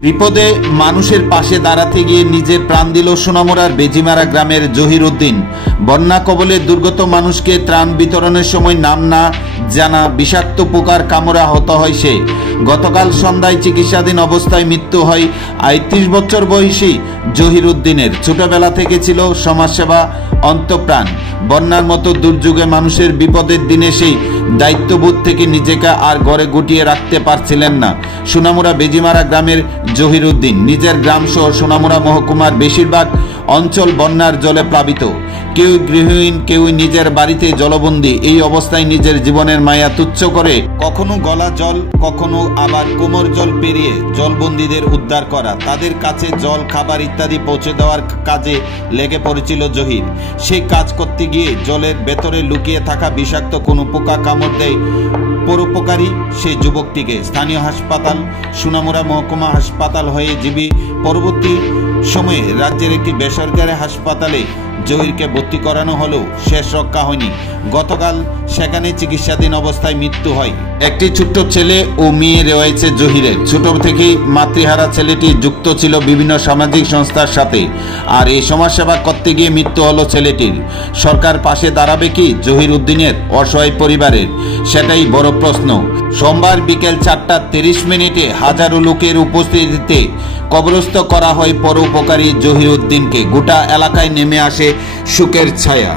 বিপদে মানুষের পাশে দাঁড়াতে গিয়ে নিজের প্রাণ দিল সোনামুড়ার বেজিমারা গ্রামের জহির উদ্দিন। বন্যা কবলে দুর্গত মানুষকে ত্রাণ বিতরণের সময় নাম না জানা বিষাক্ত পোকার কামড়ে আহত হয় সে। গতকাল সন্ধ্যায় চিকিৎসাধীন অবস্থায় মৃত্যু হয় ৩৮ বছর বয়সী জহির উদ্দিনের। ছোটবেলা থেকে ছিল সমাজসেবা অন্তঃপ্রাণ। বন্যার মতো দুর্যোগে মানুষের বিপদের দিনে সেই দায়িত্ববোধ থেকে নিজেকে আর ঘরে গুটিয়ে রাখতে পারছিলেন না সোনামুড়া বেজিমারা গ্রামের জহির উদ্দিন। নিজের গ্রাম সহ সোনামুড়া মহকুমার বেশিরভাগ অঞ্চল বন্যার জলে প্লাবিত। কেউ গৃহহীন, কেউ নিজের বাড়িতে জলবন্দী। এই অবস্থায় নিজের জীবনের মায়া তুচ্ছ করে কখনো গলা জল, কখনো আবার কোমর জল পেরিয়ে জলবন্দীদের উদ্ধার করা, তাদের কাছে জল, খাবার ইত্যাদি পৌঁছে দেওয়ার কাজে লেগে পড়েছিল জহির। সেই কাজ করতে গিয়ে জলের ভেতরে লুকিয়ে থাকা বিষাক্ত কোনো পোকা কামড় দেয় পরোপকারী সেই যুবকটিকে। স্থানীয় হাসপাতাল সোনামুড়া মহকুমা হাসপাতাল হয়ে জীবী। পরবর্তী সময়ে রাজ্যের একটি বেসরকারি হাসপাতালে জহিরকে ভর্তি করানো হলেও শেষ রক্ষা হয়নি। গতকাল সেখানে চিকিৎসাধীন অবস্থায় মৃত্যু হয়। একটি ছোট্ট ছেলে ও মেয়ে রয়েছে জহিরের। ছোট থেকেই মাতৃহারা ছেলেটি যুক্ত ছিল বিভিন্ন সামাজিক সংস্থার সাথে, আর এই সমাজসেবা করতে গিয়ে মৃত্যু হলো ছেলেটির। সরকার পাশে দাঁড়াবে কি জহির উদ্দিনের অসহায় পরিবারের? সেটাই বড় প্রশ্ন। সোমবার বিকেল 4:30 হাজারো লোকের উপস্থিতিতে কবরস্থ করা হয় পরোপকারী জহির উদ্দিনকে। গোটা এলাকায় নেমে আসে শোকের ছায়া।